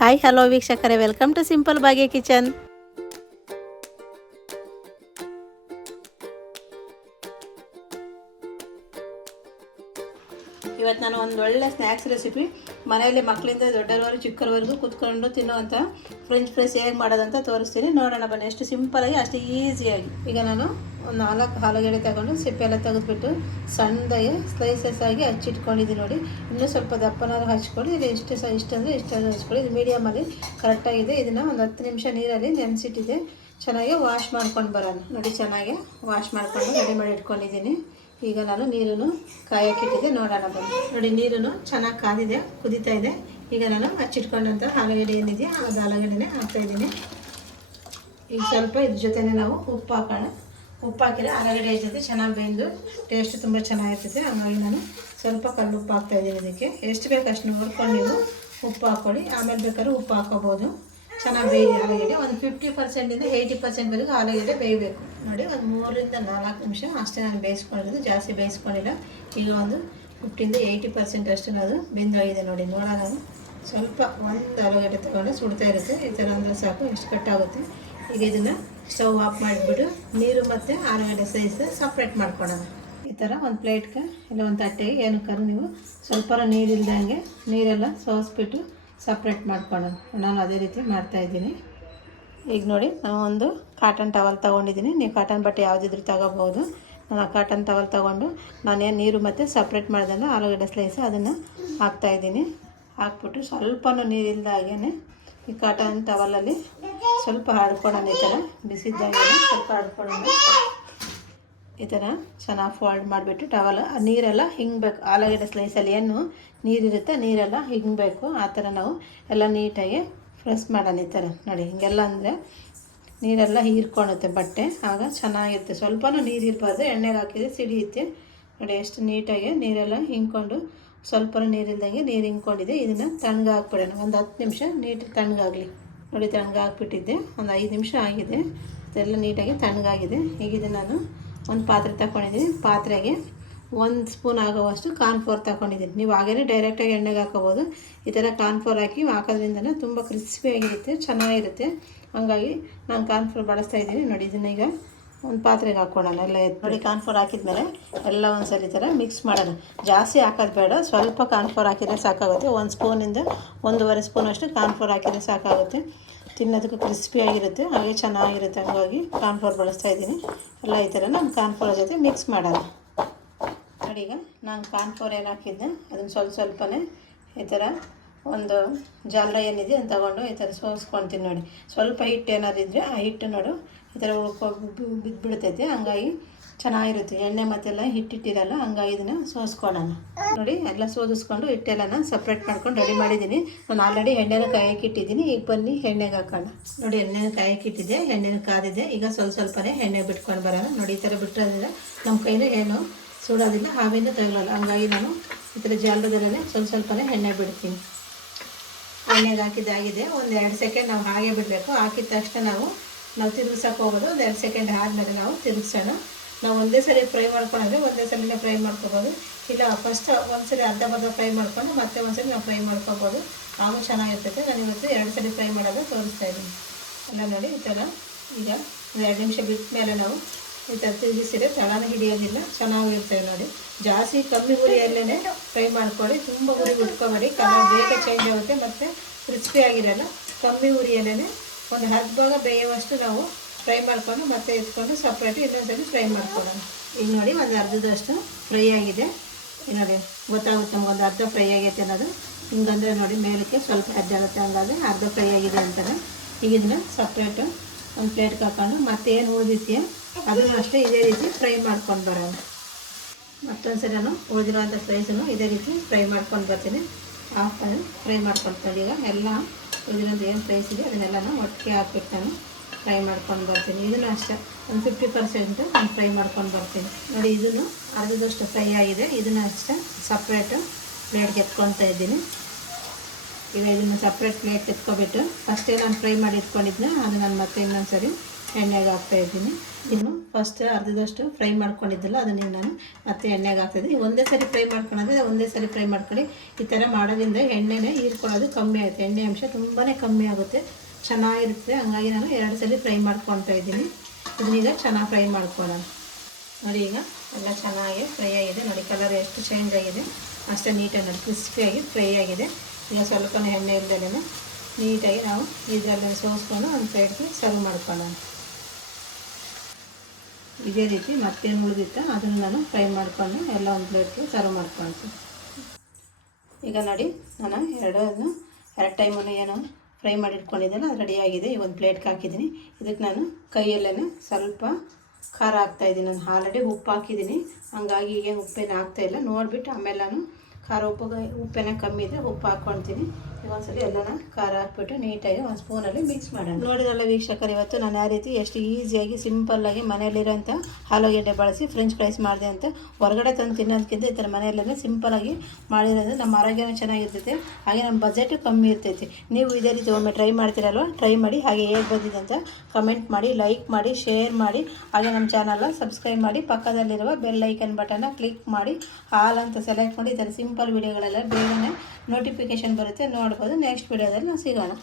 Hi hello ವೀಕ್ಷಕರೇ. Welcome to simple Bhagya kitchen ಒಂದು ಒಳ್ಳೆ ಸ್ನ್ಯಾಕ್ಸ್ ರೆಸಿಪಿ ಮನೆಯಲ್ಲಿ ಮಕ್ಕಳಿಂದ ದೊಡ್ಡರವರೆಗೂ ಚಿಕ್ಕರವರೆಗೂ ಕುತ್ಕೊಂಡು ತಿನ್ನುವಂಥ ಫ್ರೆಂಚ್ ಫ್ರೈಸ್ ಹೇಗೆ ಮಾಡೋದಂತ ತೋರಿಸ್ತೀನಿ. ನೋಡೋಣ ಬನ್ನಿ. ಎಷ್ಟು ಸಿಂಪಲಾಗಿ ಅಷ್ಟು ಈಸಿಯಾಗಿ ಈಗ ನಾನು ಒಂದು ನಾಲ್ಕು ಹಾಲುಗಡೆ ತಗೊಂಡು ಸಿಪ್ಪೆ ಎಲ್ಲ ತೆಗೆದುಬಿಟ್ಟು ಸಣ್ಣದಾಗಿ ಸ್ಲೈಸಸ್ ಆಗಿ ಹಚ್ಚಿಟ್ಕೊಂಡಿದ್ದೀನಿ ನೋಡಿ. ಇನ್ನೂ ಸ್ವಲ್ಪ ದಪ್ಪನಾದ್ರು ಹಚ್ಕೊಳ್ಳಿ. ಇದು ಇಷ್ಟು ಸಹ ಇಷ್ಟು ಅಂದರೆ ಇಷ್ಟಾದ್ರೂ ಹಚ್ಕೊಳ್ಳಿ. ಇದು ಮೀಡಿಯಮಲ್ಲಿ ಕರೆಕ್ಟಾಗಿದೆ ಇದನ್ನು ಒಂದು ಹತ್ತು ನಿಮಿಷ ನೀರಲ್ಲಿ ನೆನೆಸಿಟ್ಟಿದೆ. ಚೆನ್ನಾಗಿ ವಾಶ್ ಮಾಡ್ಕೊಂಡು ಬರೋಣ. ನೋಡಿ, ಚೆನ್ನಾಗಿ ವಾಶ್ ಮಾಡ್ಕೊಂಡು ರೆಡಿ ಮಾಡಿ ಇಟ್ಕೊಂಡಿದ್ದೀನಿ. ಈಗ ನಾನು ನೀರನ್ನು ಕಾಯಕ್ಕಿಟ್ಟಿದ್ದೆ ನೋಡೋಣ ಬನ್ನಿ. ನೋಡಿ, ನೀರನ್ನು ಚೆನ್ನಾಗಿ ಕಾದಿದೆ, ಕುದೀತಾ ಇದೆ. ಈಗ ನಾನು ಹಚ್ಚಿಟ್ಕೊಂಡಂಥ ಆಲೂಗಡ್ಡೆ ಏನಿದೆಯಾ ಅದು ಆಲೂಗಡ್ಡೆನೇ ಹಾಕ್ತಾಯಿದ್ದೀನಿ ಈಗ ಸ್ವಲ್ಪ ಇದ್ರ ಜೊತೆನೇ ನಾವು ಉಪ್ಪು ಹಾಕೋಣ. ಉಪ್ಪು ಹಾಕಿದ್ರೆ ಆಲೂಗಡ್ಡೆ ಜೊತೆ ಚೆನ್ನಾಗಿ ಬೆಂದು ಟೇಸ್ಟ್ ತುಂಬ ಚೆನ್ನಾಗಿರ್ತದೆ. ಹಾಗಾಗಿ ನಾನು ಸ್ವಲ್ಪ ಕಲ್ಲು ಉಪ್ಪು ಹಾಕ್ತಾಯಿದ್ದೀನಿ ಇದಕ್ಕೆ. ಎಷ್ಟು ಬೇಕು ಅಷ್ಟು ನೋಡ್ಕೊಂಡು ನೀವು ಉಪ್ಪು ಹಾಕ್ಕೊಳ್ಳಿ. ಆಮೇಲೆ ಬೇಕಾದ್ರೆ ಉಪ್ಪು ಹಾಕೋಬೋದು. ಚೆನ್ನಾಗಿ ಬೇಯಿ ಆಲೂಗೆಡ್ಡೆ ಒಂದು ಫಿಫ್ಟಿ ಪರ್ಸೆಂಟಿಂದ ಏಯ್ಟಿ ಪರ್ಸೆಂಟ್ವರೆಗೂ ಆಲೂಗಡ್ಡೆ ಬೇಯಬೇಕು. ನೋಡಿ, ಒಂದು ಮೂರರಿಂದ ನಾಲ್ಕು ನಿಮಿಷ ಅಷ್ಟೇ ನಾನು ಬೇಯಿಸ್ಕೊಂಡಿರೋದು, ಜಾಸ್ತಿ ಬೇಯಿಸ್ಕೊಂಡಿಲ್ಲ. ಈಗ ಒಂದು ಫಿಫ್ಟಿಂದ ಏಯ್ಟಿ ಪರ್ಸೆಂಟ್ ಅಷ್ಟು ಅದು ಬೆಂದಾಗಿದೆ ನೋಡಿ, ನೋಡೋಣ ಸ್ವಲ್ಪ ಒಂದು ಆಲೂಗಡ್ಡೆ ತಗೊಂಡು ಸುಡ್ತಾ ಇರುತ್ತೆ. ಈ ಥರ ಅಂದರೆ ಸಾಕು, ಎಷ್ಟು ಕಟ್ಟಾಗುತ್ತೆ. ಈಗ ಇದನ್ನು ಸ್ಟವ್ ಆಫ್ ಮಾಡಿಬಿಟ್ಟು ನೀರು ಮತ್ತು ಆಲೂಗಡ್ಡೆ ಸೈಜ್ ಸಪ್ರೇಟ್ ಮಾಡ್ಕೊಳ್ಳೋಣ. ಈ ಥರ ಒಂದು ಪ್ಲೇಟ್ಗೆ ಇಲ್ಲ ಒಂದು ತಟ್ಟೆಗೆ ಏನಕ್ಕಾದ್ರೂ ನೀವು ಸ್ವಲ್ಪ ನೀರಿಲ್ದಂಗೆ ನೀರೆಲ್ಲ ಸೋಸ್ಬಿಟ್ಟು ಸಪ್ರೇಟ್ ಮಾಡ್ಕೊಳ್ಳೋಣ. ನಾನು ಅದೇ ರೀತಿ ಮಾಡ್ತಾಯಿದ್ದೀನಿ ಈಗ ನೋಡಿ, ನಾನು ಒಂದು ಕಾಟನ್ ಟವಲ್ ತೊಗೊಂಡಿದ್ದೀನಿ. ನೀವು ಕಾಟನ್ ಬಟ್ಟೆ ಯಾವುದಿದ್ರೂ ತಗೋಬೋದು ನಾನು ಆ ಕಾಟನ್ ಟವಲ್ ತೊಗೊಂಡು ನಾನೇನು ನೀರು ಮತ್ತು ಸಪ್ರೇಟ್ ಮಾಡಿದಾಗ ಆಲೂಗಡ್ಡೆ ಸ್ಲೈಸ್ ಅದನ್ನು ಹಾಕ್ತಾಯಿದ್ದೀನಿ ಹಾಕ್ಬಿಟ್ಟು ಸ್ವಲ್ಪನೂ ನೀರಿಲ್ದಾಗೇ ಈ ಕಾಟನ್ ಟವಲಲ್ಲಿ ಸ್ವಲ್ಪ ಹಾಡ್ಕೊಳ್ಳೋಣ ಈ ಥರ ಬಿಸಿದ್ದಾಗೆ ಸ್ವಲ್ಪ ಹಾಡ್ಕೊಳ್ಳೋಣ ಈ ಥರ ಚೆನ್ನಾಗಿ ಫೋಲ್ಡ್ ಮಾಡಿಬಿಟ್ಟು ಟವಲ್ ನೀರೆಲ್ಲ ಹಿಂಗಬೇಕು ಆಲೂಗಡ್ಡೆ ಸ್ಲೈಸಲ್ಲಿ ಏನು ನೀರಿರುತ್ತೆ ನೀರೆಲ್ಲ ಹಿಂಗಬೇಕು ಆ ಥರ ನಾವು ಎಲ್ಲ ನೀಟಾಗಿ ಫ್ರೆಸ್ ಮಾಡೋಣ ಈ ಥರ. ನೋಡಿ, ಹಿಂಗೆಲ್ಲ ಅಂದರೆ ನೀರೆಲ್ಲ ಹೀರ್ಕೊಳುತ್ತೆ ಬಟ್ಟೆ. ಆಗ ಚೆನ್ನಾಗಿರುತ್ತೆ. ಸ್ವಲ್ಪನೂ ನೀರು ಇರಬಾರ್ದು. ಎಣ್ಣೆಗೆ ಹಾಕಿದ್ರೆ ಸಿಡಿಯುತ್ತೆ. ನೋಡಿ, ಎಷ್ಟು ನೀಟಾಗಿ ನೀರೆಲ್ಲ ಹಿಂಕೊಂಡು ಸ್ವಲ್ಪ ನೀರಿಲ್ದಂಗೆ ನೀರು ಹಿಂಕೊಂಡಿದೆ. ಇದನ್ನು ತಣ್ಣಗೆ ಹಾಕ್ಬಿಡೋಣ. ಒಂದು ಹತ್ತು ನಿಮಿಷ ನೀಟ್ ತಣ್ಣಗಾಗಲಿ ನೋಡಿ, ತಣ್ಣಗೆ ಹಾಕ್ಬಿಟ್ಟಿದ್ದೆ ಒಂದು ಐದು ನಿಮಿಷ ಆಗಿದೆ. ಅದೆಲ್ಲ ನೀಟಾಗಿ ತಣ್ಣಗಾಗಿದೆ ಈಗ ನಾನು ಒಂದು ಪಾತ್ರೆ ತಗೊಂಡಿದ್ದೀನಿ ಪಾತ್ರೆಗೆ ಒಂದು ಸ್ಪೂನ್ ಆಗೋವಷ್ಟು ಕಾರ್ನ್ಫ್ಲೋರ್ ತಗೊಂಡಿದ್ದೀನಿ ನೀವು ಹಾಗೇ ಡೈರೆಕ್ಟಾಗಿ ಎಣ್ಣೆಗೆ ಹಾಕೋಬೋದು ಈ ಥರ ಕಾರ್ನ್ಫ್ಲೋರ್ ಹಾಕಿ ಹಾಕೋದ್ರಿಂದ ತುಂಬ ಕ್ರಿಸ್ಪಿಯಾಗಿರುತ್ತೆ ಚೆನ್ನಾಗಿರುತ್ತೆ. ಹಾಗಾಗಿ ನಾನು ಕಾರ್ನ್ಫ್ಲೋರ್ ಬಳಸ್ತಾ ಇದ್ದೀನಿ. ನೋಡಿ, ಇದನ್ನ ಈಗ ಒಂದು ಪಾತ್ರೆಗೆ ಹಾಕ್ಕೊಳ್ಳೋಣ ಎಲ್ಲ ನೋಡಿ, ಕಾನ್ಫೋರ್ ಹಾಕಿದ್ಮೇಲೆ ಎಲ್ಲ ಒಂದು ಸರಿ ಥರ ಮಿಕ್ಸ್ ಮಾಡೋಣ. ಜಾಸ್ತಿ ಹಾಕೋದು ಬೇಡ. ಸ್ವಲ್ಪ ಕಾನ್ಫೋರ್ ಹಾಕಿದರೆ ಸಾಕಾಗುತ್ತೆ. ಒಂದು ಸ್ಪೂನಿಂದ ಒಂದೂವರೆ ಸ್ಪೂನ್ ಅಷ್ಟು ಕಾರ್ನ್ಫ್ಲೋರ್ ಹಾಕಿದರೆ ಸಾಕಾಗುತ್ತೆ. ತಿನ್ನೋದಕ್ಕೂ ಕ್ರಿಸ್ಪಿಯಾಗಿರುತ್ತೆ ಹಾಗೆ ಚೆನ್ನಾಗಿರುತ್ತೆ ಹಂಗಾಗಿ ಕಾರ್ನ್ಫ್ಲೋರ್ ಬಳಸ್ತಾ ಇದ್ದೀನಿ. ಎಲ್ಲ ಈ ಥರ ನಾನು ಕಾರ್ನ್ಫ್ಲೋರ್ ಜೊತೆ ಮಿಕ್ಸ್ ಮಾಡೋಣ. ನೋಡಿ ಈಗ ನಾನು ಕಾರ್ನ್ಫ್ಲೋರ್ ಏನು ಹಾಕಿದ್ದೆ? ಅದನ್ನು ಸ್ವಲ್ಪ ಸ್ವಲ್ಪನೇ ಈ ಥರ ಒಂದು ಜಾಲ ಏನಿದೆ ಅಂತ ತಗೊಂಡು ಈ ಥರ ಸೋಸ್ಕೊಳ್ತೀನಿ ನೋಡಿ. ಸ್ವಲ್ಪ ಹಿಟ್ಟು ಏನಾದ್ರು ಇದ್ದರೆ ಆ ಹಿಟ್ಟು ನೋಡು. ಈ ಥರ ಉಳ್ಕೊ ಬಿದ್ದುಬಿಡ್ತೈತೆ ಹಂಗಾಗಿ ಚೆನ್ನಾಗಿರುತ್ತೆ. ಎಣ್ಣೆ ಮತ್ತೆಲ್ಲ ಹಿಟ್ಟಿಟ್ಟಿರಲ್ಲ, ಹಂಗಾಗಿ ಇದನ್ನು ಸೋಸ್ಕೊಳ್ಳೋಣ. ನೋಡಿ, ಎಲ್ಲ ಸೋದಿಸ್ಕೊಂಡು ಹಿಟ್ಟೆಲ್ಲನ ಸಪ್ರೇಟ್ ಮಾಡ್ಕೊಂಡು ರೆಡಿ ಮಾಡಿದ್ದೀನಿ. ನಾನು ಆಲ್ರೆಡಿ ಎಣ್ಣೆನ ಕಾಯಕ್ಕೆ ಇಟ್ಟಿದ್ದೀನಿ. ಈಗ ಬನ್ನಿ, ಎಣ್ಣೆಗೆ ಹಾಕೋಣ. ನೋಡಿ, ಎಣ್ಣೆನ ಕಾಯಕ್ಕೆ ಇಟ್ಟಿದ್ದೆ. ಎಣ್ಣೆನ ಕಾದಿದೆ. ಈಗ ಸ್ವಲ್ಪ ಸ್ವಲ್ಪನೇ ಎಣ್ಣೆ ಬಿಟ್ಕೊಂಡು ಬರೋಣ. ನೋಡಿ, ಈ ಥರ ಬಿಟ್ಟಿರೋದಿಲ್ಲ ನಮ್ಮ ಕೈಲಿ ಏನು ಸುಡೋದಿಲ್ಲ. ಹಾವಿಂದ ತಗೊಳ್ಳೋಲ್ಲ ಹಂಗಾಗಿ ನಾನು ಈ ಥರ ಜಾಲದಲ್ಲೇ ಸ್ವಲ್ಪ ಸ್ವಲ್ಪನೇ ಎಣ್ಣೆ ಬಿಡ್ತೀನಿ. ಎಣ್ಣೆಗೆ ಹಾಕಿದ್ದಾಗಿದೆ. ಒಂದು ಎರಡು ಸೆಕೆಂಡ್ ನಾವು ಹಾಗೆ ಬಿಡಬೇಕು. ಹಾಕಿದ ತಕ್ಷಣ ನಾವು ನಾವು ತಿರುಗಿಸೋಕೆ ಹೋಗೋದು ಒಂದು ಎರಡು ಸೆಕೆಂಡ್ ಆದಮೇಲೆ ನಾವು ತಿರುಗಿಸೋಣ. ನಾವು ಒಂದೇ ಸರಿ ಫ್ರೈ ಮಾಡ್ಕೊಂಡ್ರೆ ಒಂದೇ ಸಲಿನೇ ಫ್ರೈ ಮಾಡ್ಕೋಬೋದು. ಇಲ್ಲ ಫಸ್ಟ್ ಒಂದ್ಸರಿ ಅರ್ಧ ಬರ್ಧ ಫ್ರೈ ಮಾಡ್ಕೊಂಡು ಮತ್ತೆ ಒಂದ್ಸರಿ ನಾವು ಫ್ರೈ ಮಾಡ್ಕೋಬೋದು. ಹಾಗೂ ಚೆನ್ನಾಗಿರ್ತೈತೆ ನಾನು ಇವತ್ತು ಎರಡು ಸರಿ ಫ್ರೈ ಮಾಡೋದು ತೋರಿಸ್ತಾ ಇದ್ದೀನಿ. ಎಲ್ಲ ನೋಡಿ, ಈ ಥರ. ಈಗ ಒಂದು ಎರಡು ನಿಮಿಷ ಬಿಟ್ಟ ಮೇಲೆ ನಾವು ಈ ಥರ ತಿರುಗಿಸಿದ್ರೆ ತಳನ ಹಿಡಿಯೋದಿಲ್ಲ. ಚೆನ್ನಾಗಿರ್ತೇವೆ ನೋಡಿ. ಜಾಸ್ತಿ ಕಮ್ಮಿ ಉರಿಯಲ್ಲೇ ಫ್ರೈ ಮಾಡ್ಕೊಳ್ಳಿ. ತುಂಬ ಉರಿ ಮಾಡಿ ಕಲರ್ ಬೇಗ ಚೇಂಜ್ ಆಗುತ್ತೆ. ಮತ್ತು ಕ್ರಿಸ್ಪಿ ಆಗಿರಲ್ಲ. ಕಮ್ಮಿ ಉರಿಯಲ್ಲೇ ಒಂದು ಹತ್ತು ಭಾಗ ಬೇಯುವಷ್ಟು ನಾವು ಫ್ರೈ ಮಾಡಿಕೊಂಡು ಮತ್ತೆ ಎತ್ಕೊಂಡು ಸಪ್ರೇಟು ಇನ್ನೊಂದ್ಸಲಿ ಫ್ರೈ ಮಾಡ್ಕೊಳ್ಳೋಣ. ಈಗ ನೋಡಿ ಒಂದು ಅರ್ಧದಷ್ಟು ಫ್ರೈ ಆಗಿದೆ. ನೋಡಿ ಗೊತ್ತಾಗುತ್ತೆ ನಮ್ಗೆ ಒಂದು ಅರ್ಧ ಫ್ರೈ ಆಗೈತೆ ಅನ್ನೋದು. ಹಿಂಗಂದರೆ ನೋಡಿ ಮೇಲಕ್ಕೆ ಸ್ವಲ್ಪ ಎದ್ದಾಗುತ್ತೆ ಹಂಗಾದ್ರೆ ಅರ್ಧ ಫ್ರೈ ಆಗಿದೆ ಅಂತಾರೆ. ಈಗ ಇದನ್ನ ಸಪ್ರೇಟು ಒಂದು ಪ್ಲೇಟ್ ಹಾಕೊಂಡು ಮತ್ತೆ ಏನು ಅದನ್ನು ಅಷ್ಟೇ ಇದೇ ರೀತಿ ಫ್ರೈ ಮಾಡ್ಕೊಂಡು ಬರೋಣ. ಮತ್ತೊಂದು ಸರಿ ನಾನು ಉಳಿದಿರೋಂಥ ಫ್ರೈಸನ್ನು ಇದೇ ರೀತಿ ಫ್ರೈ ಮಾಡ್ಕೊಂಡು ಬರ್ತೀನಿ. ಹಾಫ್ ಫ್ರೈ ಮಾಡ್ಕೊಳ್ತಾರೆ ಈಗ ಎಲ್ಲ ಉಳಿದಿರೋದು ಏನು ಪ್ರೈಸ್ ಇದೆ ಅದನ್ನೆಲ್ಲ ನಾನು ಒಟ್ಟಿಗೆ ಹಾಕ್ಬಿಟ್ಟು ನಾನು ಫ್ರೈ ಮಾಡ್ಕೊಂಡು ಬರ್ತೀನಿ. ಇದನ್ನು ಅಷ್ಟೇ, ಒಂದು ಫಿಫ್ಟಿ ಪರ್ಸೆಂಟು ನಾನು ಫ್ರೈ ಮಾಡ್ಕೊಂಡು ಬರ್ತೀನಿ. ನೋಡಿ, ಇದನ್ನು ಅರ್ಧದಷ್ಟು ಫ್ರೈ ಆಗಿದೆ. ಇದನ್ನು ಅಷ್ಟೇ ಸಪ್ರೇಟು ಪ್ಲೇಟ್ಗೆ ಎತ್ಕೊಳ್ತಾ ಇದ್ದೀನಿ. ಈಗ ಇದನ್ನು ಸಪ್ರೇಟ್ ಪ್ಲೇಟ್ ಎತ್ಕೊಬಿಟ್ಟು ಫಸ್ಟೇ ನಾನು ಫ್ರೈ ಮಾಡಿ ಇಟ್ಕೊಂಡಿದ್ದೆ ಅದು ನಾನು ಮತ್ತೆ ಇನ್ನೊಂದು ಸರಿ ಎಣ್ಣೆಗೆ ಹಾಕ್ತಾ ಇದ್ದೀನಿ. ಇನ್ನು ಫಸ್ಟ್ ಅರ್ಧದಷ್ಟು ಫ್ರೈ ಮಾಡ್ಕೊಂಡಿದ್ದಲ್ಲ, ಅದನ್ನ ನಾನು ಮತ್ತೆ ಎಣ್ಣೆಗೆ ಹಾಕ್ತಿದ್ದೀನಿ ಒಂದೇ ಸರಿ ಫ್ರೈ ಮಾಡ್ಕೊಂಡ್ರೆ ಒಂದೇ ಸರಿ ಫ್ರೈ ಮಾಡ್ಕೊಳ್ಳಿ. ಈ ಥರ ಮಾಡೋದ್ರಿಂದ ಎಣ್ಣೆನೇ ಹೀರ್ಕೊಳ್ಳೋದು ಕಮ್ಮಿ ಆಗುತ್ತೆ. ಎಣ್ಣೆ ಅಂಶ ತುಂಬಾ ಕಮ್ಮಿ ಆಗುತ್ತೆ. ಚೆನ್ನಾಗಿರುತ್ತೆ. ಹಂಗಾಗಿ ನಾನು ಎರಡು ಸಲ ಫ್ರೈ ಮಾಡ್ಕೊತಾ ಇದ್ದೀನಿ. ಇದನ್ನೀಗ ಚೆನ್ನಾಗಿ ಫ್ರೈ ಮಾಡ್ಕೊಳ್ಳೋಣ. ನೋಡಿ ಈಗ ಎಲ್ಲ ಚೆನ್ನಾಗಿ ಫ್ರೈ ಆಗಿದೆ. ನೋಡಿ ಕಲರ್ ಎಷ್ಟು ಚೇಂಜ್ ಆಗಿದೆ. ಅಷ್ಟೇ ನೀಟಾಗಿ ನೋಡಿ ಕ್ರಿಸ್ಪಿಯಾಗಿ ಫ್ರೈ ಆಗಿದೆ. ಈಗ ಸ್ವಲ್ಪ ಎಣ್ಣೆ ಇಲ್ದಲೇ ನೀಟಾಗಿ ನಾವು ಇದರಲ್ಲಿ ಸೋಸ್ಕೊಂಡು ಒಂದು ಸೈಡ್ಗೆ ಸರ್ವ್ ಮಾಡ್ಕೊಳ್ಳೋಣ. ಇದೇ ರೀತಿ ಮತ್ತೇನು ಉಳಿದಿತ್ತು ಅದನ್ನು ನಾನು ಫ್ರೈ ಮಾಡ್ಕೊಂಡು ಎಲ್ಲ ಒಂದು ಪ್ಲೇಟ್ಗೆ ಸರ್ವ್ ಮಾಡ್ಕೊಳ್ತೀನಿ. ಈಗ ನೋಡಿ, ನಾನು ಎರಡನ್ನು, ಎರಡು ಟೈಮನ್ನು ಏನು ಫ್ರೈ ಮಾಡಿ ಇಟ್ಕೊಂಡಿದ್ದೇನೆ ಅದು ರೆಡಿಯಾಗಿದೆ ಈ ಒಂದು ಪ್ಲೇಟ್ಗೆ ಹಾಕಿದ್ದೀನಿ. ಇದಕ್ಕೆ ನಾನು ಕೈಯಲ್ಲೇ ಸ್ವಲ್ಪ ಖಾರ ಹಾಕ್ತಾಯಿದ್ದೀನಿ ನಾನು ಆಲ್ರೆಡಿ ಉಪ್ಪು ಹಾಕಿದ್ದೀನಿ. ಹಂಗಾಗಿ ಈಗೇನು ಉಪ್ಪೇನು ಹಾಕ್ತಾಯಿಲ್ಲ ನೋಡಿಬಿಟ್ಟು ಆಮೇಲೆ ನಾನು ಖಾರ ಉಪ್ಪು, ಉಪ್ಪೇನ ಕಮ್ಮಿ ಇದ್ದರೆ ಉಪ್ಪು ಹಾಕ್ಕೊಳ್ತೀನಿ ಈಗ ಒಂದ್ಸಲಿ ಎಲ್ಲನ ಖಾರ ಹಾಕ್ಬಿಟ್ಟು ನೀಟಾಗಿ ಒಂದು ಸ್ಪೂನಲ್ಲಿ ಮಿಕ್ಸ್ ಮಾಡೋಣ. ನೋಡಿದ್ರಲ್ಲ ವೀಕ್ಷಕರು, ಇವತ್ತು ನಾನು ಯಾವ ರೀತಿ ಎಷ್ಟು ಈಸಿಯಾಗಿ ಸಿಂಪಲ್ಲಾಗಿ ಮನೆಯಲ್ಲಿರೋಂಥ ಆಲೂಗೆಡ್ಡೆ ಬಳಸಿ ಫ್ರೆಂಚ್ ಫ್ರೈಸ್ ಮಾಡಿದೆ ಅಂತ ಹೊರಗಡೆ ತಂದು ತಿನ್ನೋದಕ್ಕಿಂತ ಈ ಥರ ಮನೆಯಲ್ಲೇ ಆಗಿ ಮಾಡಿರೋದು ನಮ್ಮ ಆರೋಗ್ಯನೂ ಚೆನ್ನಾಗಿರ್ತೈತೆ. ಹಾಗೆ ನಮ್ಮ ಬಜೆಟು ಕಮ್ಮಿ ಇರ್ತೈತಿ. ನೀವು ಇದೇ ರೀತಿ ಒಮ್ಮೆ ಟ್ರೈ ಮಾಡ್ತೀರಲ್ವ? ಟ್ರೈ ಮಾಡಿ ಹಾಗೆ ಹೇಗೆ ಬಂದಿದೆ ಅಂತ ಕಮೆಂಟ್ ಮಾಡಿ ಲೈಕ್ ಮಾಡಿ ಶೇರ್ ಮಾಡಿ, ಹಾಗೆ ನಮ್ಮ ಚಾನಲ್ನ ಸಬ್ಸ್ಕ್ರೈಬ್ ಮಾಡಿ, ಪಕ್ಕದಲ್ಲಿರುವ ಬೆಲ್ ಐಕನ್ ಬಟನ್ನ ಕ್ಲಿಕ್ ಮಾಡಿ ಹಾಲ್ ಅಂತ ಸೆಲೆಕ್ಟ್ ಮಾಡಿ, ಈ ಥರ ಸಿಂಪಲ್ ವೀಡಿಯೋಗಳೆಲ್ಲ ಬೇಗನೆ ನೋಟಿಫಿಕೇಶನ್ ಬರುತ್ತೆ ನೋಡ್ಬೋದು ನೆಕ್ಸ್ಟ್ ವೀಡಿಯೋದಲ್ಲಿ ನಾವು ಸಿಗೋಣ